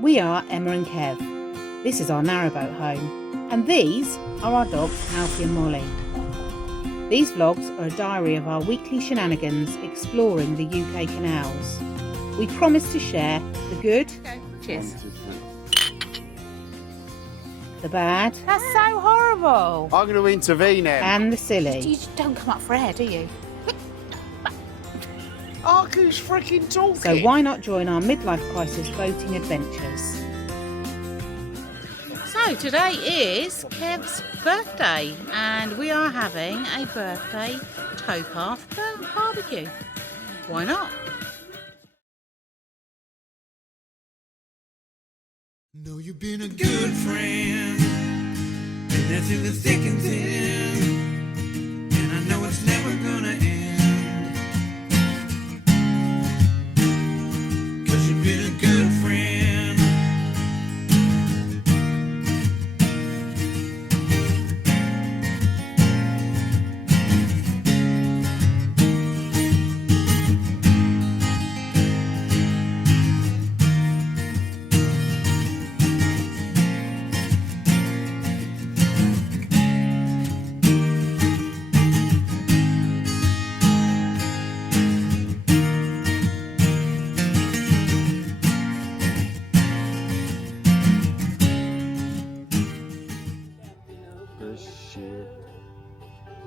We are Emma and Kev. This is our narrowboat home, and these are our dogs Alfie and Molly. These vlogs are a diary of our weekly shenanigans exploring the UK canals. We promise to share the good, cheers, the bad, That's so horrible. I'm going to intervene, Em. and the silly. You don't come up for air, do you? Who's freaking talking? So why not join our midlife crisis boating adventures? So today is Kev's birthday and we are having a birthday towpath barbecue. Why not? Know you've been a good friend, and that's in the thick and thin, and I know it's never gonna end, 'cause you've been a good friend.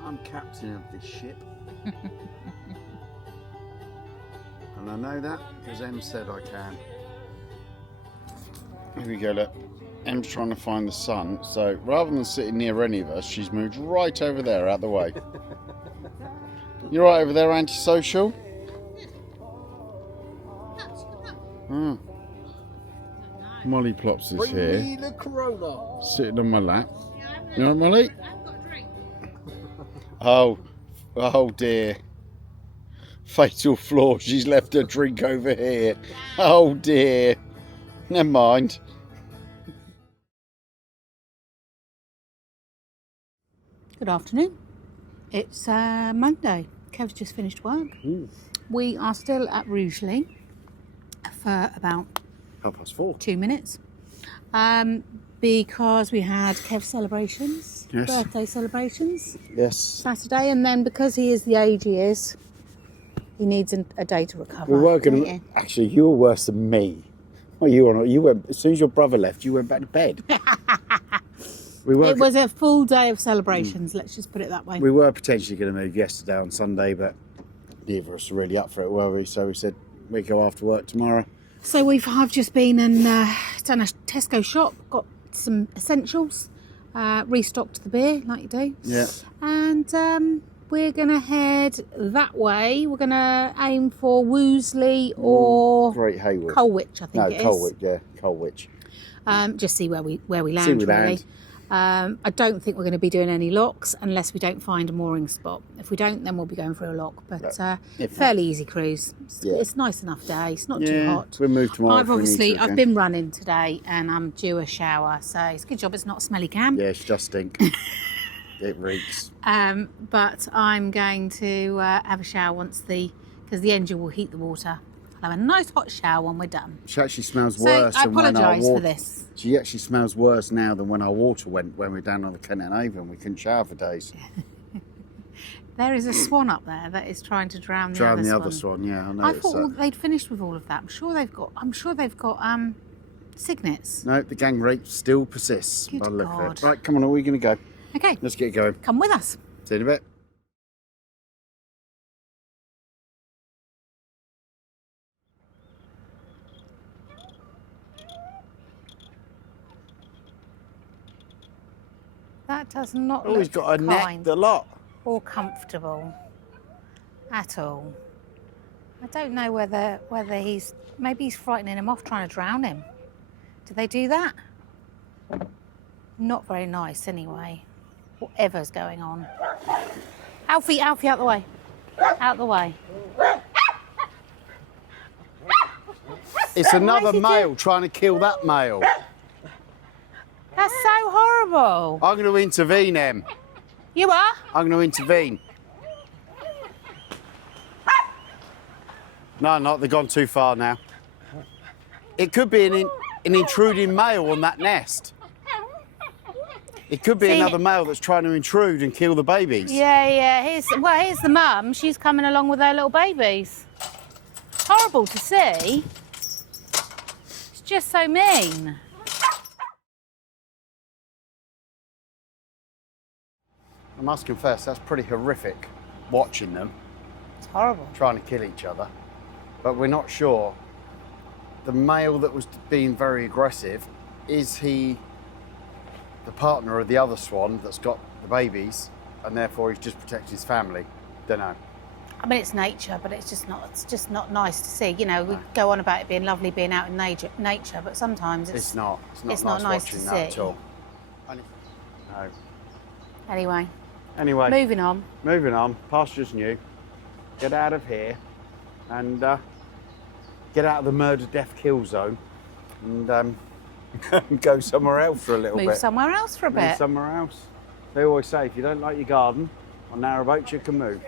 I'm captain of this ship. And I know that because Em said I can. Here we go, look. Em's trying to find the sun, so rather than sitting near any of us, she's moved right over there, out the way. You're right over there, antisocial? Hmm. Molly Plops is here, sitting on my lap. You right, Molly? Oh dear. Fatal flaw, she's left her drink over here. Oh dear. Never mind. Good afternoon. It's Monday. Kev's just finished work. Ooh. We are still at Rugeley for about 4:30. 2 minutes. Because we had Kev's celebrations, Yes. birthday celebrations, Yes. Saturday, and then because he is the age he is, he needs a day to recover. We were going don't to. you? Actually, you were worse than me. Well, you went as soon as your brother left. You went back to bed. It was a full day of celebrations. Let's just put it that way. We were potentially going to move yesterday on Sunday, but neither of us were really up for it, were we? So we said we go after work tomorrow. So I've just been and done a Tesco shop, got some essentials, restocked the beer like you do. Yeah. And we're going to head that way. We're going to aim for Woolsey or Great Hayward. Colwich, I think it is. Colwich, yeah, Colwich. Just see where we lounge, See we really. land. I don't think we're going to be doing any locks unless we don't find a mooring spot. If we don't, then we'll be going for a lock. But fairly easy cruise. It's nice enough day. It's not too hot. We'll move tomorrow. I've been running today and I'm due a shower, so it's a good job it's not a smelly cam. Yeah, it's just stink. It reeks. But I'm going to have a shower because the engine will heat the water. I'll have a nice hot shower when we're done. She actually smells So worse I than when our apologise for water. this. She actually smells worse now than when our water went when we were down on the Canal and we couldn't shower for days. There is a swan up there that is trying to drown the other swan. the other swan, yeah, I know. I thought they'd finished with all of that. I'm sure they've got signets. No, the gang rape still persists. Good by the look of God. it. Right, come on, where are we going to go? Okay, Let's get going. come with us. See you in a bit. That does not Oh, look he's got a kind neck, the lot. or comfortable at all. I don't know whether maybe he's frightening him off, trying to drown him. Do they do that? Not very nice, anyway. Whatever's going on. Alfie, out the way. Out the way. It's another is he male trying to kill that male. That's so horrible. I'm going to intervene, Em. You are? I'm going to intervene. No, not. They've gone too far now. It could be an intruding male on that nest. It could be See- another male that's trying to intrude and kill the babies. Yeah. Here's the mum. She's coming along with her little babies. Horrible to see. It's just so mean. I must confess, that's pretty horrific, watching them It's horrible. trying to kill each other. But we're not sure. The male that was being very aggressive, is he the partner of the other swan that's got the babies, and therefore he's just protecting his family? Don't know. I mean, it's nature, but it's just not nice to see. You know, we go on about it being lovely being out in nature, but sometimes It's not it's nice not nice watching to that see. at all. No. Anyway, Anyway, moving on. moving on. Pasture's new. Get out of here and get out of the murder, death, kill zone, and go somewhere else for a little Move bit. somewhere else for a Move bit. somewhere else. They always say if you don't like your garden, on Narrowboat you can move.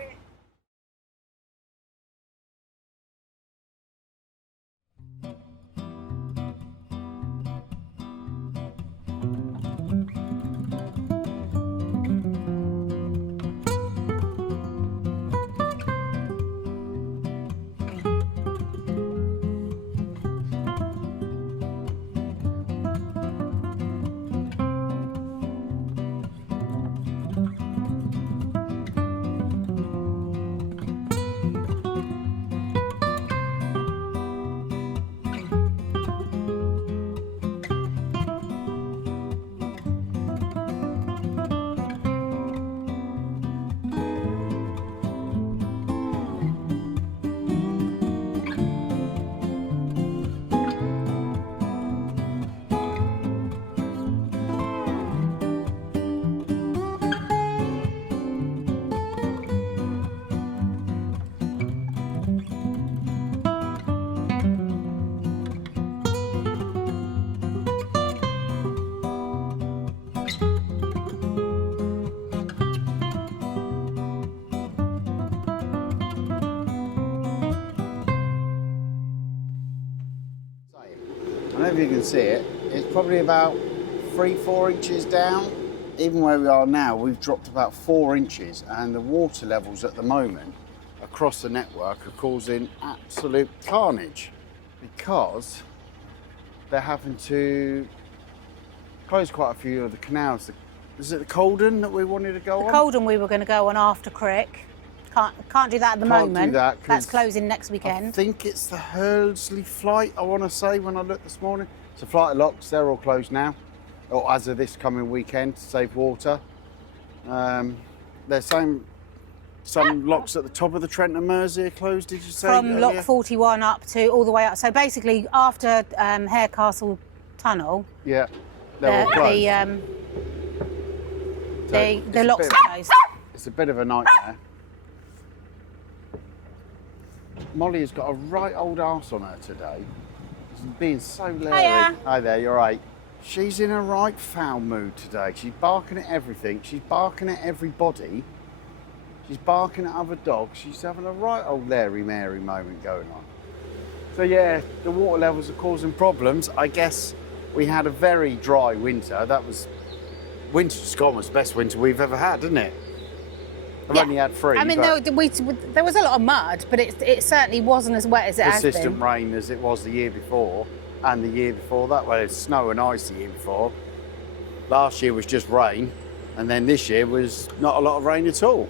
I don't know if you can see it, it's probably about 3-4 inches down. Even where we are now, we've dropped about 4 inches, and the water levels at the moment across the network are causing absolute carnage because they're having to close quite a few of the canals. Is it the Colden that we wanted to go on? The Colden we were going to go on after Crick. Can't do that at the Can't do moment. that 'cause That's closing next I weekend. think it's the Hursley flight, I want to say, when I looked this morning. It's a flight of locks, they're all closed now, or as of this coming weekend to save water. They're saying some locks at the top of the Trent and Mersey are closed, did you say? From earlier? lock 41 up to all the way up. So basically, after Harecastle Tunnel, Yeah, they're all closed. the locks bit- are closed. It's a bit of a nightmare. Molly has got a right old arse on her today. She's being so leery. Hiya. Hi there, you're right. She's in a right foul mood today. She's barking at everything. She's barking at everybody. She's barking at other dogs. She's having a right old Larry Mary moment going on. So yeah, the water levels are causing problems. I guess we had a very dry winter. Winter just gone was the best winter we've ever had, didn't it? I've Yeah. only had 3. I mean, but there was a lot of mud, but it certainly wasn't as wet as it has consistent been. rain as it was the year before and the year before that. Well, it's snow and ice the year before. Last year was just rain, and then this year was not a lot of rain at all.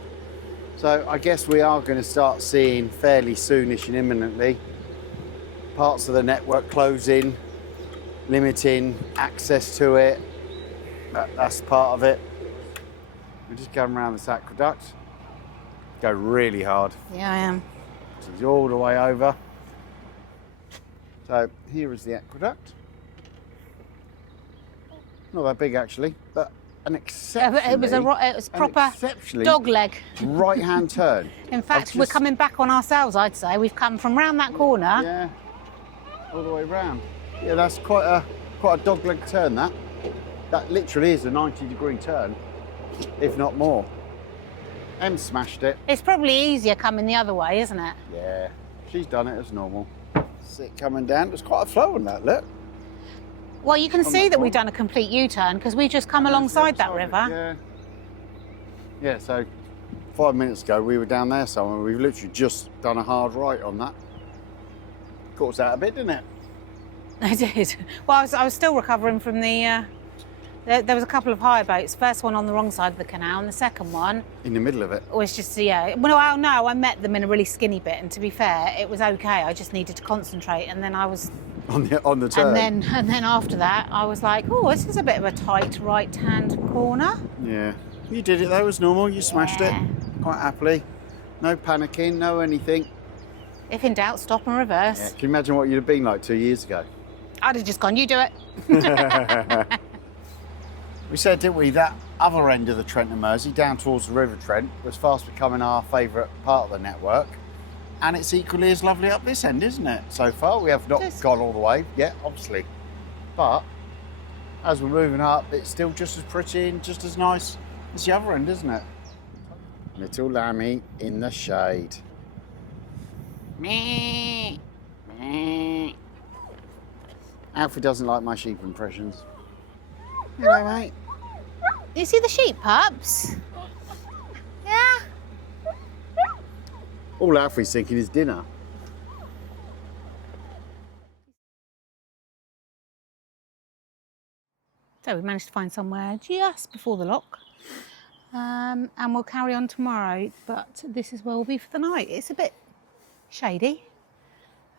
So I guess we are going to start seeing fairly soonish and imminently parts of the network closing, limiting access to it. That's part of it. We're just going around this aqueduct. Go really hard. Yeah, I am. So it's all the way over. So here is the aqueduct. Not that big actually, but an exceptionally... It was proper exceptionally dog leg. right-hand turn. In fact, we're coming back on ourselves, I'd say. We've come from round that corner. Yeah, all the way round. Yeah, that's quite a dog leg turn, that. That literally is a 90-degree turn, if not more. Em smashed it. It's probably easier coming the other way, isn't it? Yeah, she's done it as normal. See it coming down. There's quite a flow on that, look. Well, you can On see that that we've one. done a complete U-turn because we just come alongside that river. Yeah. Yeah, so 5 minutes ago we were down there somewhere. We've literally just done a hard right on that. Caught us out a bit, didn't it? I did. Well, I was still recovering from the... there was a couple of hire boats. First one on the wrong side of the canal, and the second one In the middle of it. was just, yeah. Well, no, I met them in a really skinny bit, and to be fair, it was okay. I just needed to concentrate, and then I was... On the turn. And then after that, I was like, oh, this is a bit of a tight right-hand corner. Yeah. You did it though, as normal. You smashed it Yeah. quite happily. No panicking, no anything. If in doubt, stop and reverse. Yeah. Can you imagine what you'd have been like 2 years ago? I'd have just gone, you do it. We said, didn't we, that other end of the Trent and Mersey, down towards the River Trent, was fast becoming our favourite part of the network. And it's equally as lovely up this end, isn't it? So far, we have not gone all the way yet, obviously. But as we're moving up, it's still just as pretty and just as nice as the other end, isn't it? Little Lammy in the shade. Meh. Meh. Alfie doesn't like my sheep impressions. Hello, mate. You see the sheep pups? Yeah. All Alfie's thinking is dinner. So we managed to find somewhere just before the lock. And we'll carry on tomorrow, but this is where we'll be for the night. It's a bit shady.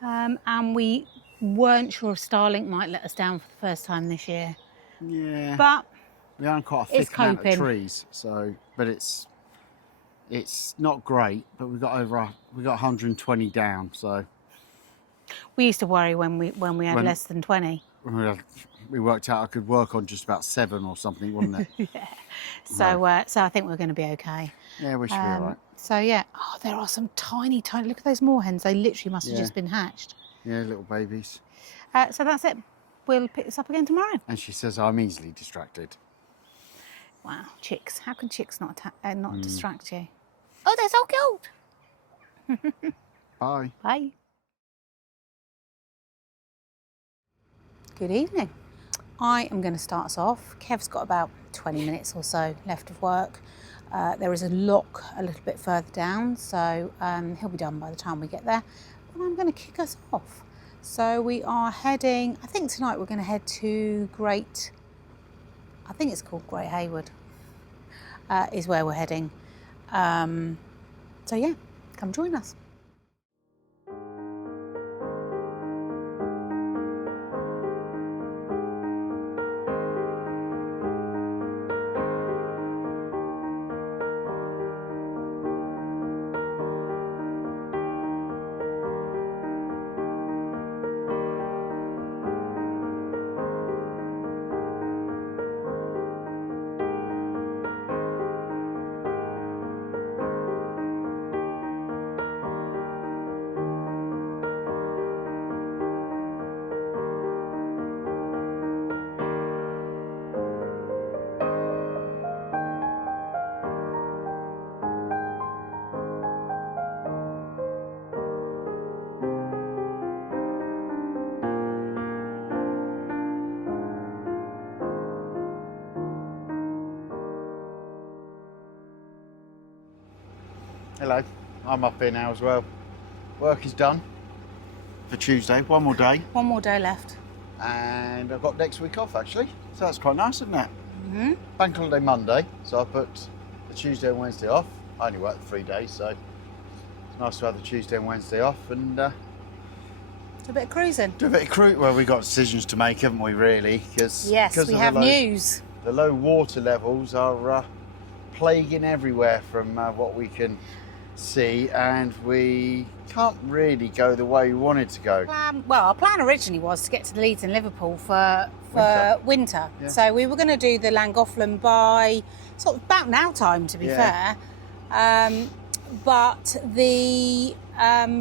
And we weren't sure if Starlink might let us down for the first time this year. Yeah. But we aren't quite a it's thick amount of coping. trees, so but it's not great. But we got 120 down, so we used to worry when we had When- less than 20. we worked out I could work on just about 7 or something, wasn't it? Yeah. So so I think we're going to be okay. Yeah, we should be all right. So yeah, oh, there are some tiny. Look at those moorhens. They literally must have Yeah. just been hatched. Yeah, little babies. So that's it. We'll pick this up again tomorrow. And she says I'm easily distracted. Wow, chicks. How can chicks not distract you? Oh, they're so cute. Bye. Bye. Good evening. I am going to start us off. Kev's got about 20 minutes or so left of work. There is a lock a little bit further down, so he'll be done by the time we get there. But I'm going to kick us off. So we are heading, I think tonight we're going to head to I think it's called Great Hayward, is where we're heading. So yeah, come join us. Hello. I'm up here now as well. Work is done for Tuesday. One more day. One more day left. And I've got next week off actually. So that's quite nice, isn't it? Mm-hmm. Bank holiday Monday, so I put the Tuesday and Wednesday off. I only work 3 days, so it's nice to have the Tuesday and Wednesday off and Do a bit of cruising. do a bit of cruise. Well, we've got decisions to make, haven't we, really? Cause, Yes, 'cause we of have the low, news. The low water levels are plaguing everywhere from what we can see, and we can't really go the way we wanted to go. Well, our plan originally was to get to the Leeds and Liverpool for winter. Yeah. So we were going to do the Llangollen by sort of about now time, to be Yeah. fair. But the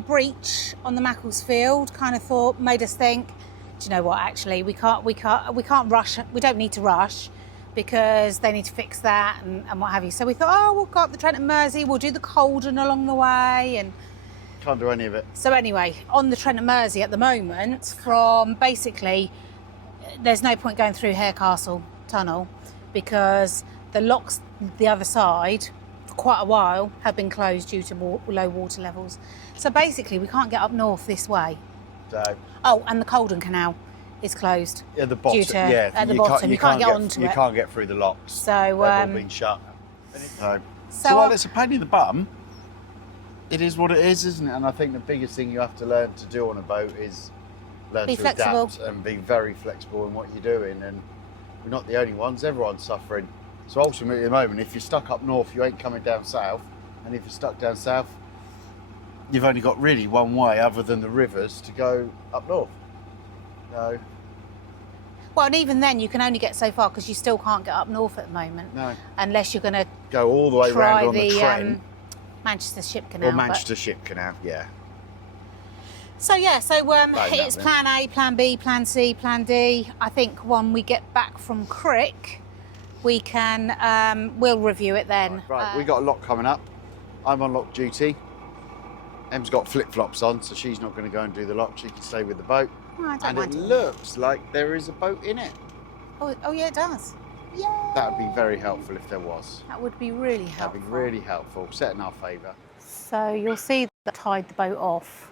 breach on the Macclesfield kind of made us think, do you know what? Actually, we can't rush. We don't need to rush because they need to fix that and what have you. So we thought, oh, we'll go up the Trent and Mersey. We'll do the Colden along the way and. Can't do any of it. So anyway, on the Trent and Mersey at the moment, from basically there's no point going through Harecastle Tunnel because the locks the other side for quite a while have been closed due to low water levels. So basically we can't get up north this way. So, Oh, and the Colden Canal is closed. at the bottom, At the bottom, you can't get onto it. You can't get through the locks. So, they've all been shut. So So while it's a pain in the bum, it is what it is, isn't it? And I think the biggest thing you have to learn to do on a boat is learn Be to flexible. adapt and be very flexible in what you're doing. And we're not the only ones, everyone's suffering. So ultimately at the moment, if you're stuck up north, you ain't coming down south. And if you're stuck down south, you've only got really one way other than the rivers to go up north. No. well, and even then you can only get so far because you still can't get up north at the moment. No. Unless you're going to Go all the way try round on the Trent Manchester Ship Canal. or Manchester Ship Canal, yeah. So yeah, so Right, it's now plan A, plan B, plan C, plan D. I think when we get back from Crick, we can, we'll review it then. Right, we got a lock coming up. I'm on lock duty. Em's got flip-flops on, so she's not going to go and do the lock. She can stay with the boat. Oh, I don't And mind it doing looks like there is a boat in it. Oh yeah, it does. Yeah. That would be very helpful if there was. That would be really helpful. That'd be really helpful, set in our favour. So you'll see that I tied the boat off.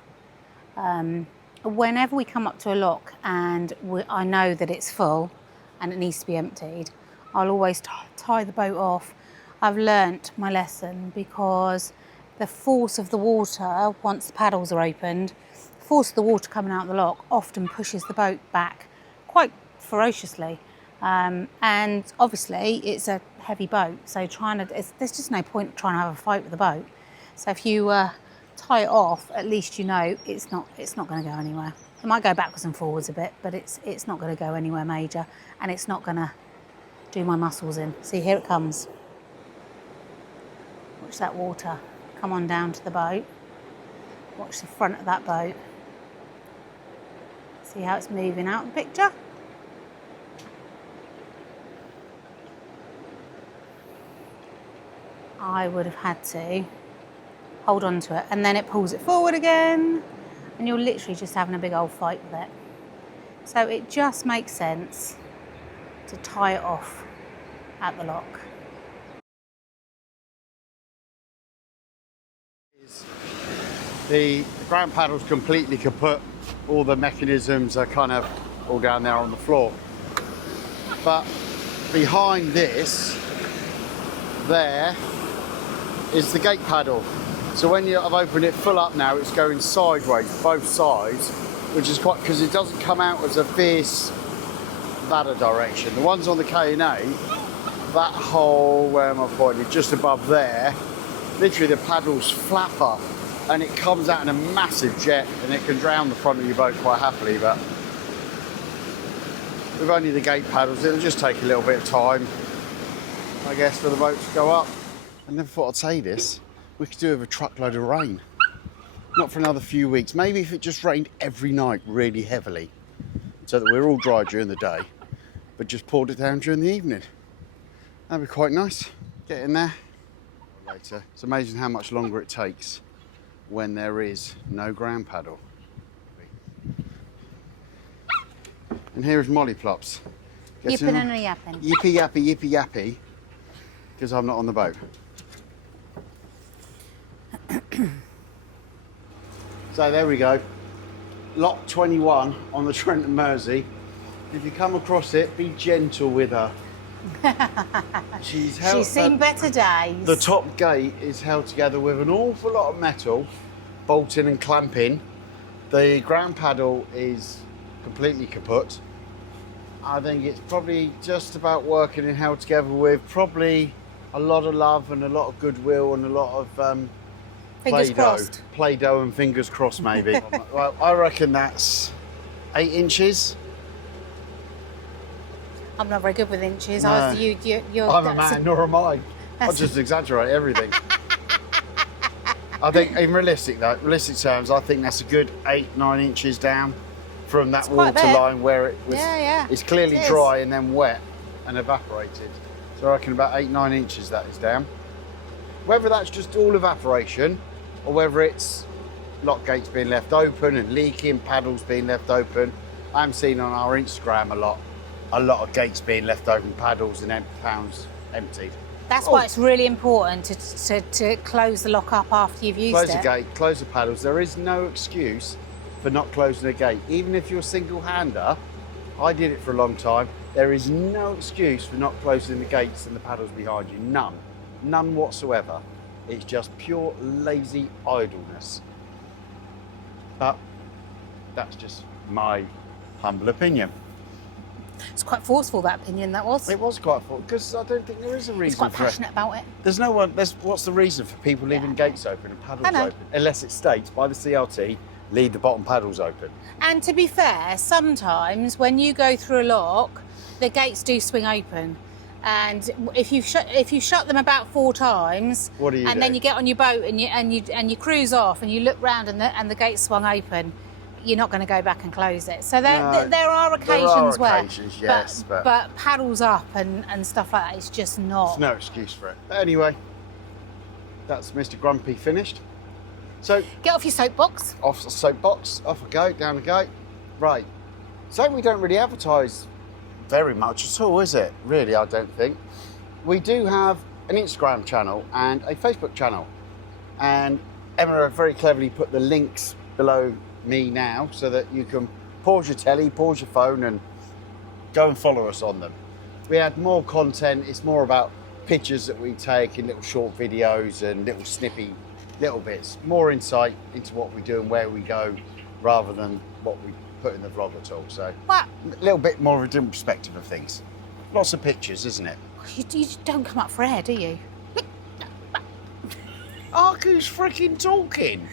Whenever we come up to a lock and I know that it's full and it needs to be emptied, I'll always tie the boat off. I've learnt my lesson because the force of the water, once the paddles are opened, the force of the water coming out of the lock often pushes the boat back quite ferociously. And obviously it's a heavy boat, so there's just no point trying to have a fight with the boat. So if you tie it off, at least you know it's not going to go anywhere. It might go backwards and forwards a bit, but it's not going to go anywhere major, and it's not going to do my muscles in. See, here it comes. Watch that water come on down to the boat. Watch the front of that boat. See how it's moving out of the picture? I would have had to hold on to it, and then it pulls it forward again, and you're literally just having a big old fight with it. So it just makes sense to tie it off at the lock. The ground paddle's completely kaput. All the mechanisms are kind of all down there on the floor. But behind this, there is the gate paddle. So when I've opened it full up now, it's going sideways, both sides, which is quite, because it doesn't come out as a fierce ladder direction. The ones on the K&A, that hole, where am I pointing, just above there, literally the paddles flap up and it comes out in a massive jet and it can drown the front of your boat quite happily. But with only the gate paddles, it'll just take a little bit of time, I guess, for the boat to go up. I never thought I'd say this. We could do with a truckload of rain. Not for another few weeks. Maybe if it just rained every night really heavily, so that we're all dry during the day, but just poured it down during the evening. That'd be quite nice. Get in there later. It's amazing how much longer it takes when there is no ground paddle. And here is Molly Plops. Yipping and a yapping. Yippee yappy, yippee yappy, because I'm not on the boat. So there we go. Lock 21 on the Trent and Mersey. If you come across it, be gentle with her. She's seen better days. The top gate is held together with an awful lot of metal, bolting and clamping. The ground paddle is completely kaput. I think it's probably just about working and held together with probably a lot of love and a lot of goodwill and a lot of Fingers crossed. Play-Doh and fingers crossed, maybe. Well, I reckon that's 8 inches. I'm not very good with inches. No. You're I'm a man, nor am I. I just exaggerate everything. I think, in realistic terms, I think that's a good 8-9 inches down from that water line where it was. It's clearly dry and then wet and evaporated. So I reckon about 8-9 inches that is down. Whether that's just all evaporation or whether it's lock gates being left open and leaking, paddles being left open, I'm seeing on our Instagram a lot a lot of gates being left open, paddles and pounds emptied. That's why it's really important to close the lock up after you've used Close it. the gate, close the paddles. There is no excuse for not closing a gate. Even if you're a single-hander, I did it for a long time, there is no excuse for not closing the gates and the paddles behind you. None. None whatsoever. It's just pure lazy idleness. But that's just my humble opinion. It's quite forceful, that opinion, that was. It was quite full, because I don't think there is a reason He's quite for it. passionate about it. There's no one. What's the reason for people leaving gates open and paddles open? Unless it states by the CRT, leave the bottom paddles open. And to be fair, sometimes when you go through a lock, the gates do swing open. And if you shut them about 4 times, What do you and do? then you get on your boat and you cruise off and you look round and the gates swung open, you're not going to go back and close it. So there are occasions where, yes, but paddles up and stuff like that, it's just not. There's no excuse for it. But anyway, that's Mr. Grumpy finished. So Get off your soapbox. off the soapbox, off I go, down the gate. Right. So we don't really advertise very much at all, is it? Really, I don't think. We do have an Instagram channel and a Facebook channel. And Emma very cleverly put the links below me now so that you can pause your telly, pause your phone and go and follow us on them. We add more content. It's more about pictures that we take in little short videos and little snippy little bits. More insight into what we do and where we go rather than what we put in the vlog at all. So What? a little bit more of a different perspective of things. Lots of pictures, isn't it? You don't come up for air, do you? Who's freaking talking?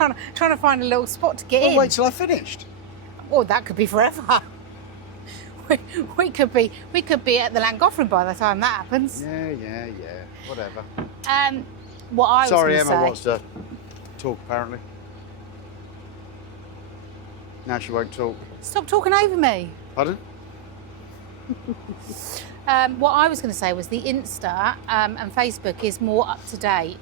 I'm trying to find a little spot to get in. Well, wait till I finished. Well, that could be forever. We could be at the Llangollen by the time that happens. Yeah, whatever. What I was Sorry, going to Emma say. wants to talk apparently. Now she won't talk. Stop talking over me. Pardon? What I was going to say was the Insta and Facebook is more up to date.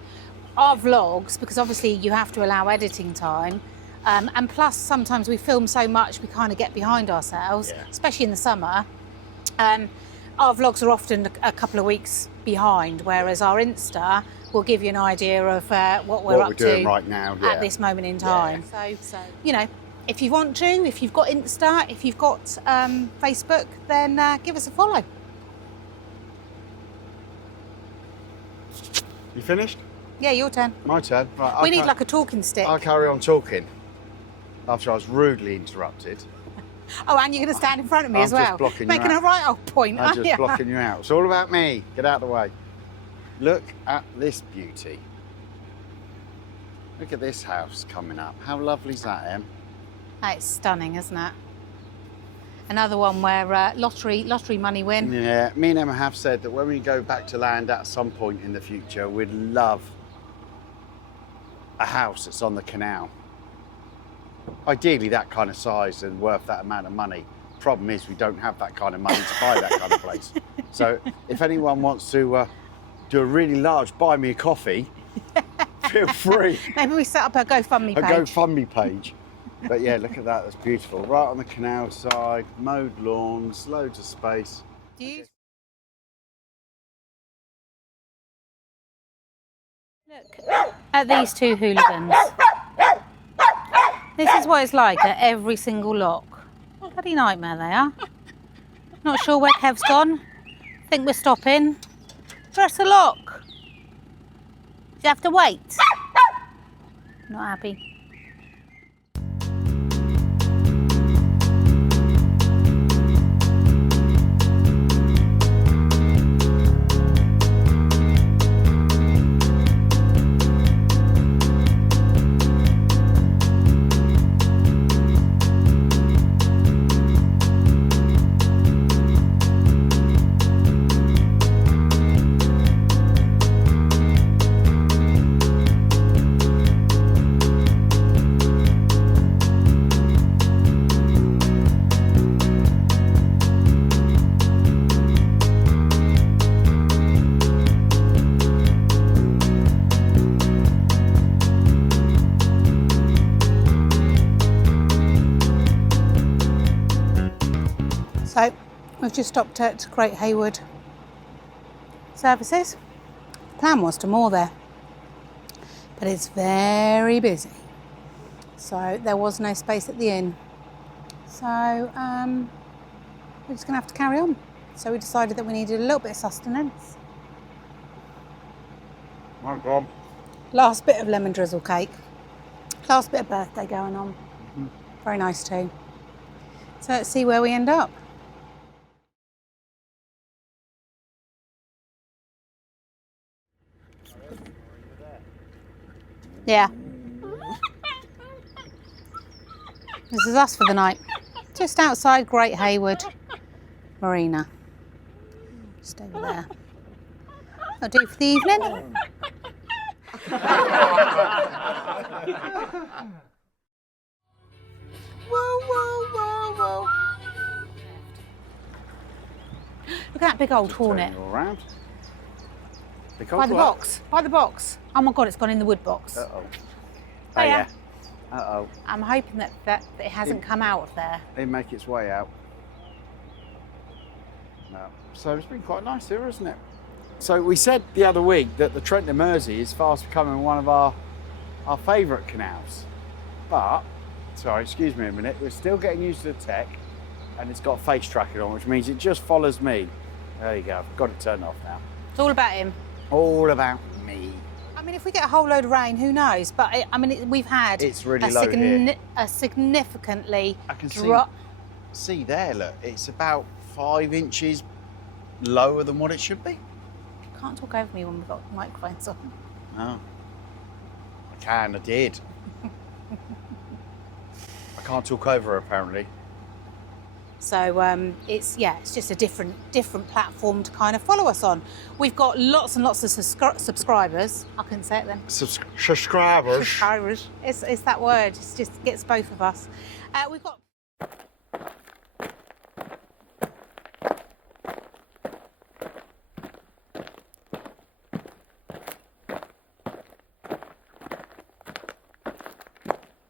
Our vlogs, because obviously you have to allow editing time, and plus sometimes we film so much we kind of get behind ourselves, especially in the summer. Our vlogs are often a couple of weeks behind, whereas our Insta will give you an idea of what we're up doing to right now at this moment in time. So you know, if you want to, if you've got Insta, if you've got Facebook, then give us a follow. You finished? Yeah, your turn. My turn. Right, We need like a talking stick. I'll carry on talking after I was rudely interrupted. Oh, and you're going to stand in front of me I'm as well. just blocking you Making out. a right old point, I'm aren't just you? blocking you out. It's all about me. Get out of the way. Look at this beauty. Look at this house coming up. How lovely is that, Em? It's stunning, isn't it? Another one where lottery money win. Yeah, me and Emma have said that when we go back to land at some point in the future, we'd love a house that's on the canal. Ideally that kind of size and worth that amount of money. Problem is we don't have that kind of money to buy that kind of place. So if anyone wants to do a really large buy me a coffee, feel free. Maybe we set up a GoFundMe A page. GoFundMe page. But yeah, look at that, that's beautiful. Right on the canal side, mowed lawns, loads of space. Do you... Look at these two hooligans. This is what it's like at every single lock. Bloody nightmare they are. Not sure where Kev's gone. Think we're stopping. Press the lock. You have to wait. Not happy. We've just stopped at Great Hayward Services. Plan was to moor there, but it's very busy, so there was no space at the inn. So we're just going to have to carry on. So we decided that we needed a little bit of sustenance. My God. Last bit of lemon drizzle cake. Last bit of birthday going on. Very nice too. So let's see where we end up. Yeah. This is us for the night. Just outside Great Hayward Marina. Just over there. That'll do for the evening. Whoa, whoa, whoa, whoa. Look at that big old hornet. All around. By the box. By the box. Oh my God, it's gone in the wood box. Uh-oh. Oh, yeah. Uh-oh. I'm hoping that it hasn't come out of there. It'll make its way out. No. So it's been quite nice here, isn't it? So we said the other week that the Trent and Mersey is fast becoming one of our favourite canals. But, sorry, excuse me a minute, we're still getting used to the tech, and it's got face tracking on, which means it just follows me. There you go, I've got it turned off now. It's all about him. All about me. I mean, if we get a whole load of rain, who knows? But I mean, we've had It's really low here. a significantly I can see there, look, it's about 5 inches lower than what it should be. You can't talk over me when we've got microphones on. Oh. I did. I can't talk over her, apparently. So it's just a different platform to kind of follow us on. We've got lots and lots of subscribers. I couldn't say it then. Subscribers. Subscribers. It's that word. It just gets both of us. We've got